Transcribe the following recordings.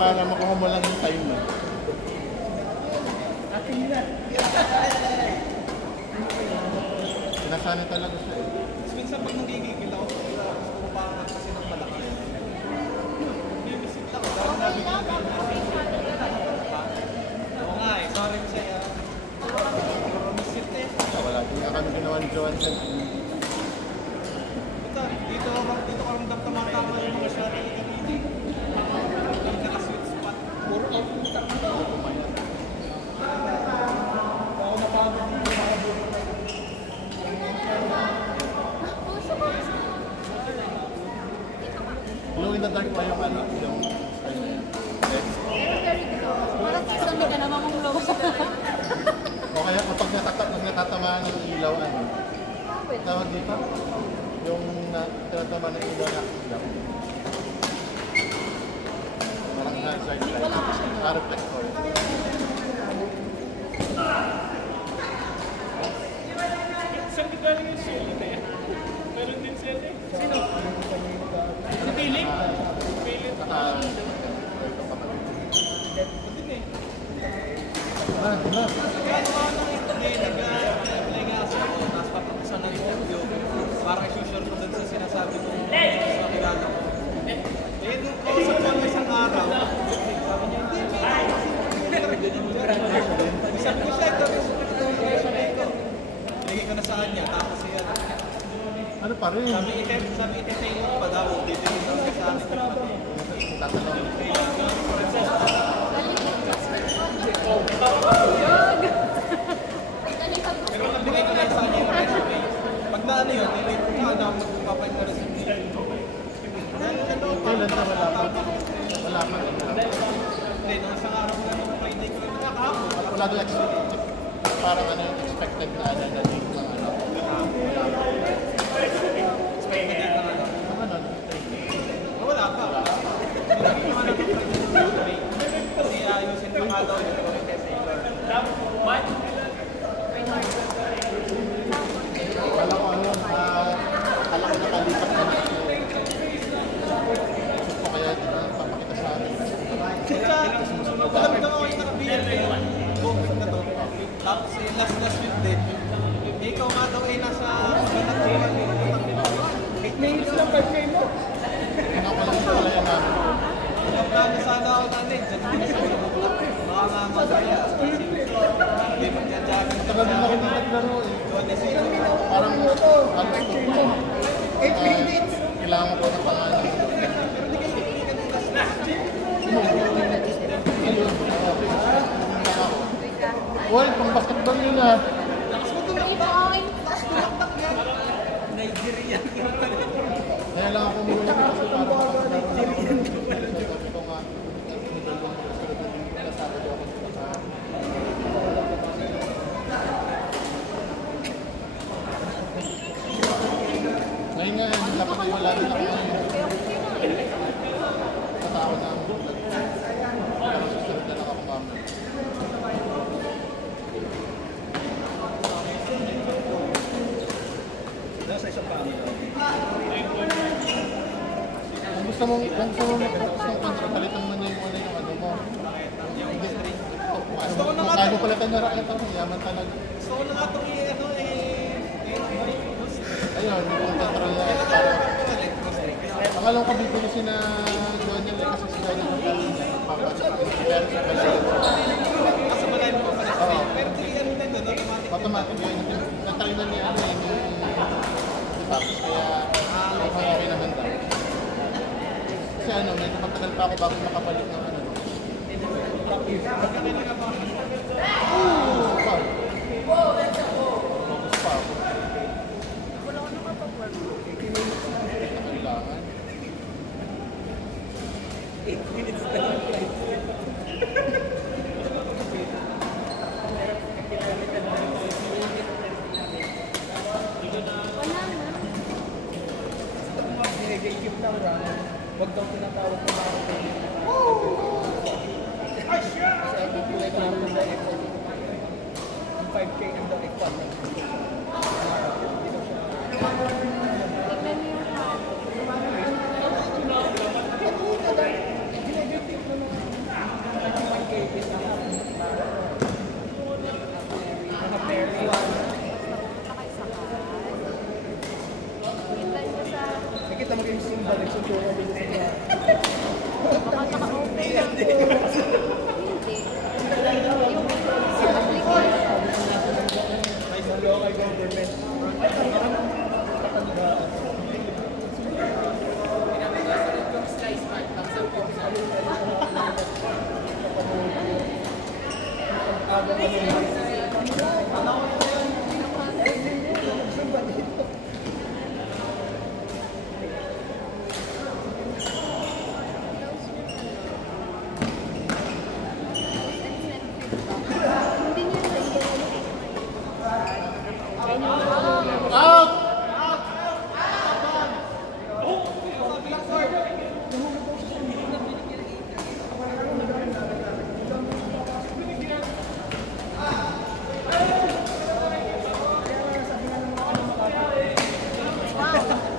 para makuha mo lang yung time mo. Sinasana talaga siya eh. Minsan pag nagigigil ako, pumapangat kasi ng malaki. Bibisip lang. Dahil nabigil. Oo nga eh, sorry sa'yo. Bibisip na eh. Wala, hindi nga kami ginawa ni Joan Sen. Dito ko lang tama yung mga shot ni Kanini. Yung naka-sweet spot. Puro out yung tama. Ako napagod yung nakaburo. Glow in the dark pa yung ano, yung parang kisame ka naman mong low. o kaya kapag natatamaan ng ilaw, ano, tawag dito, yung natatamaan ng ilaw na ilaw. Parang na-side light, reflector. Saan ka galing yung sili na yan? Meron din sili. Sino? Si Philip? Philip. Kaya naman nung nag-apply nga sa ako, tapos papakusan ng interview, parang isusure ko dun sa sinasabi ko sa kilala ko. Eh, nung kausap ko ng isang araw, sabi niya, hindi, sabi ko siya, ito ko. Lagi ko na sa kanya, tapos siya. Ano pa rin? Sabi ite-take pa daw, titigil daw siya sa akin. Tatanong. Pero nabigay ko na sa kanya yung resume. Pag na ano yun, nilate ko na magpapain ko resume. Kailan na wala pa? Wala pa. Hindi, nung isang araw ko na nung Friday ko yung nakahapon. Wala doon parang ano yung expected na ano na date ng ano. Wala pa. Expected din na ano. Ano? Wala pa. Hindi naman ako resume. Kasi ayusin ko nga daw yung committee sailor. Wala ko ano, alam ko nakalipat na na. So kaya papakita sa amin. Alam ko ako yung nakabiyal na yun. Bukod na to. Tapos last week din. Ikaw nga daw ay nasa ganat ko. 8 minutes lang 5K mo. Nga ko lang sa kalayan namin. Plano sana ako natin. Baka nga masaya. Hindi mo dyan-jogging. Tagal din ako naglaro eh. Parang ano ito? 8 minutes. Kailangan ko ng pangalan. Uy, pang basketball yun ah. Nigeria. Kaya lang ako muna kasi parang Nigerian. Sabi ko nga, ngayon nga, dapat ay wala rin ako sa tao na ang bulag. Parang susunod na lang ako mamaya. Nasa isang paano daw. Kung gusto mong mag-focus ng control, palitan mo na yung ano mo. Kaya mo palitan na rin ito, yaman talaga. Gusto ko na nga itong Ayun, yung control na parang pangalong kabibili si na Daniel kasi si Daniel yung papasok. Pero sa pala. Kasi malay mo pa pala. Pero tingin na doon, Automatic yun. Natry na niya ano yung tapos kaya okay naman daw. Kasi ano, medyo matagal pa ako bago makabalik ng ano. Focus pa ako. Kailangan. 8 minutes na lang. Nag-i-keep ng run. Huwag daw tinatawag ko na ako. Ay, siya! Kasi I think like namin ng direct sa dito. Yung 5K ng direct pa.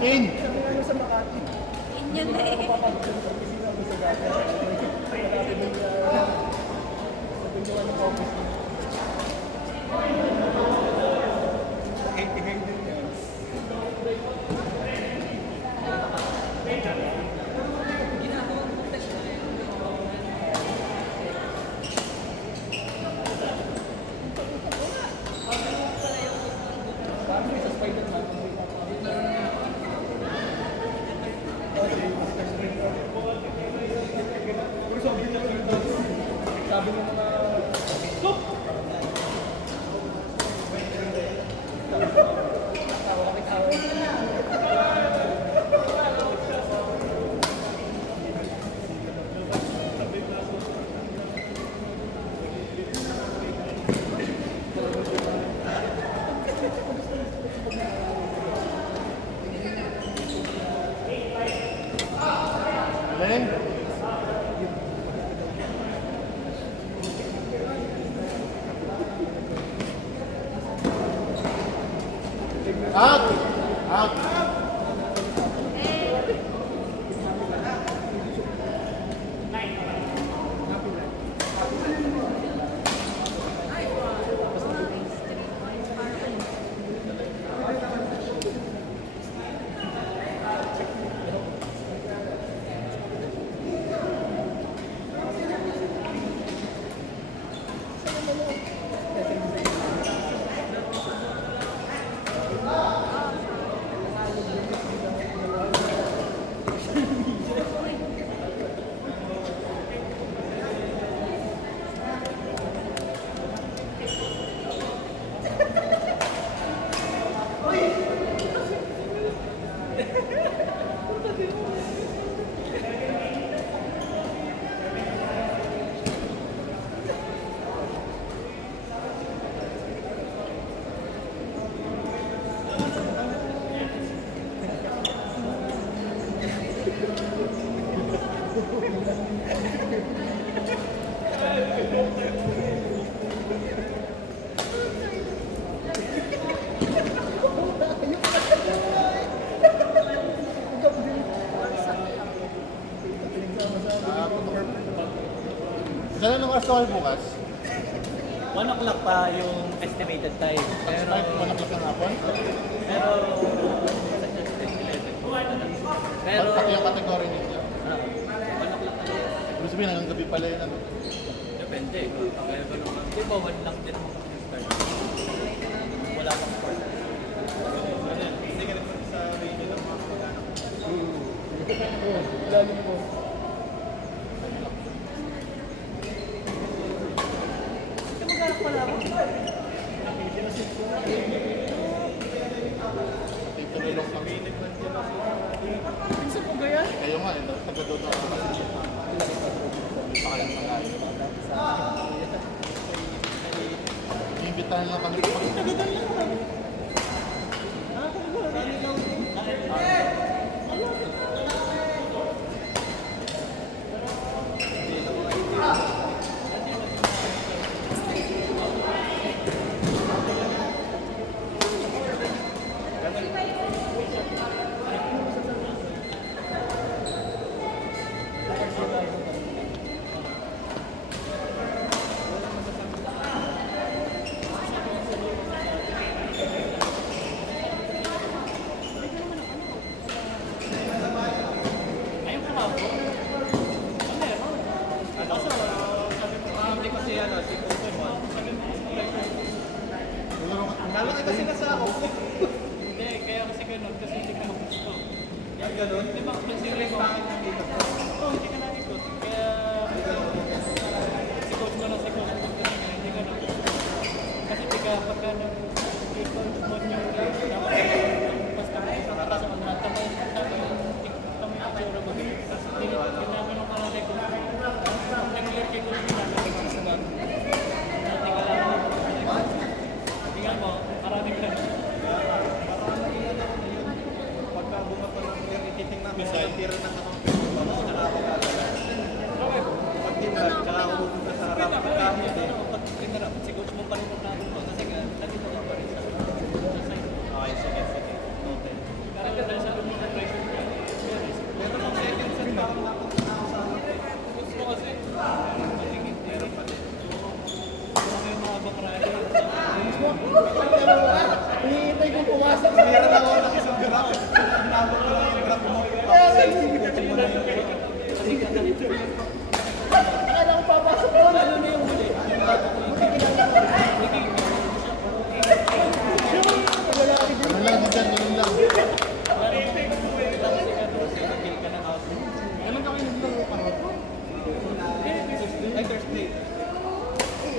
In! In yun na eh. Galing! Out! Out! Saan nung oras ka bukas? 1 o'clock pa yung estimated time. Pero, Pero, ng hapon? pero, Pati yung kategory ninyo. 1 o'clock na yun. Ibig sabihin, hanggang gabi pala yun. Ano? Depende. Kaya ba naman? Di ba, 1 lang din ako start. Wala pang start. Hindi ka naman sa radio ng mga mag-anak. Lalo mo. Mag-anak pala ako. Tinulong kami. Minsan po ba yan? Kayo nga, taga doon na pakalang pakalang. Iimbitahan lang kami. Taga doon lang kami. Kala kita sinasako. Hindi, kaya kasi ganun, kasi hindi ka gusto. Yung ganun? Di ba, kasi yung pangit ng dito? Oo, hindi ka nakikot. Kaya, si coach mo na si coach mo kasi hindi ka nakikot.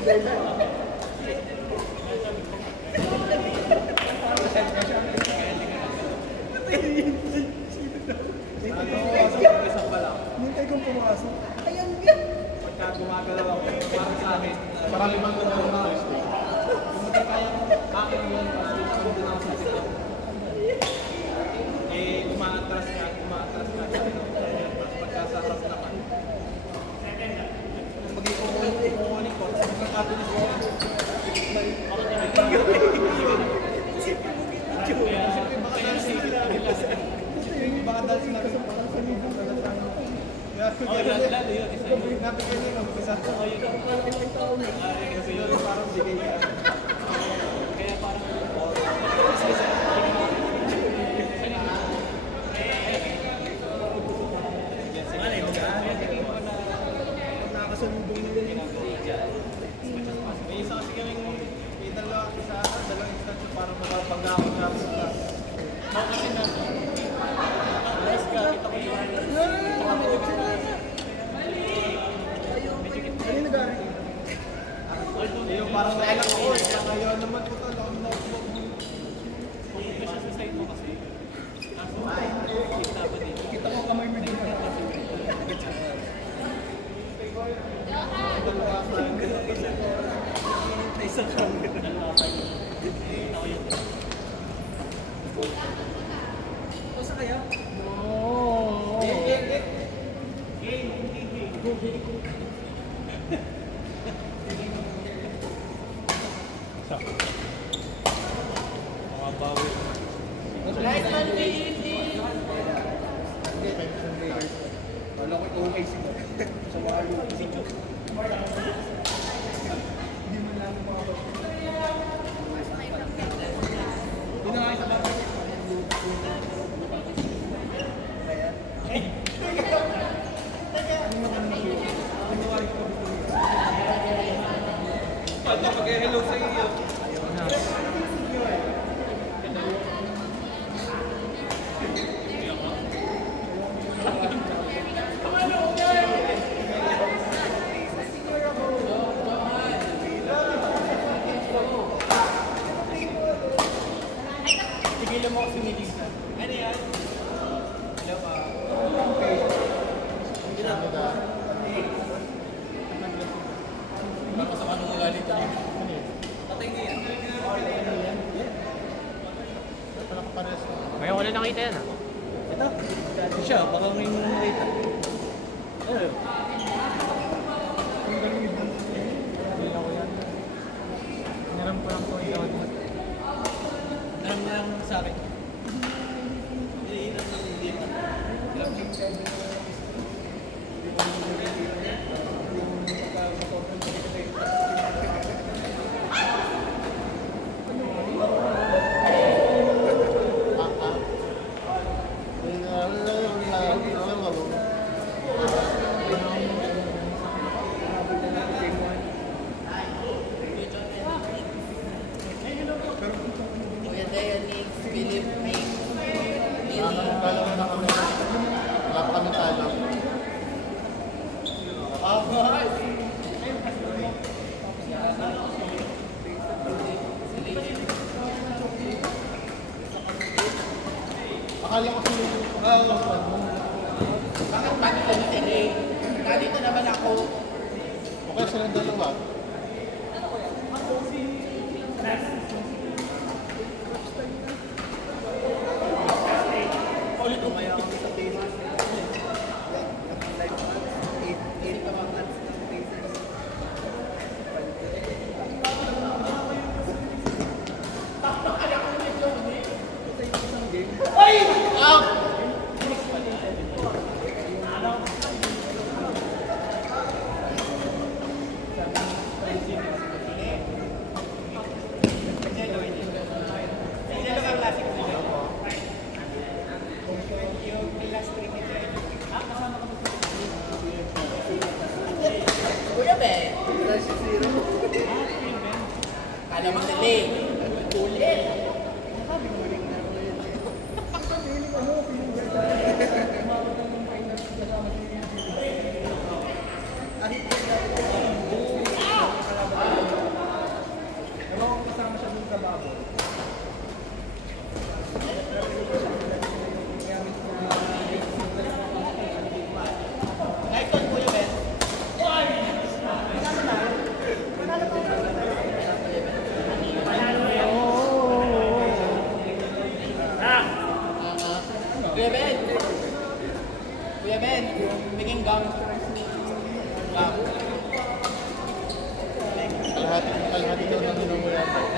Isang pa lang. Hintay kong pumasok. Ayan nga. Pagka gumagalaw ako, parang sa akin. Parang limang na lang na Hindi kaya akin yun kasi hindi na ako sa sila. Eh, umaatras ka. Tapos pagka sa harap naman. Mag-i-kukunin ko. Tapos magkakabilis ko. Baka dahil sinabi ko parang sa libong ka na tayo. Lalo yun. Nabigyan niyo ng isa. Kasi yun parang bigay niya. Kaya parang Nakakasalubong na yun. may isa kasi kaming may dalawang instance para mapapag-ako na ako sa kasi na let's go, kita ko yun. Ano yung nag-aaral? Yung parang nailang ako eh. Ngayon naman po talaga ang notebook. Kita ko kamay mo din. Isang camera. O sa kaya? No. Makabawi. Wala ko okay siguro. Sa walo. Hindi man lang makapag. Hindi na nga isa ba? Paano mag-hello sa iyo? Tigilan mo ako si Melissa. Ano yan? Hello pa. Baka sa kanong magalit ka rin. Patay niya yan. Ngayon ko na nakita yan ah. Ito? Siya, baka may nakita. Ano? Naram ko lang po ikaw. Alam niya lang sa akin. Kuya Dianix, Philip Ming, Wala pa kami tayo. Akala ko bakit ba nila nitili? Nandito naman ako. okay silang dalawa. Ulit umaya ako sa team. Kuya Ben. Kala mo nili. Ulit. Kuya Ben! Kuya Ben! Making gum. Gum. Kalahati daw ng inom mo yan.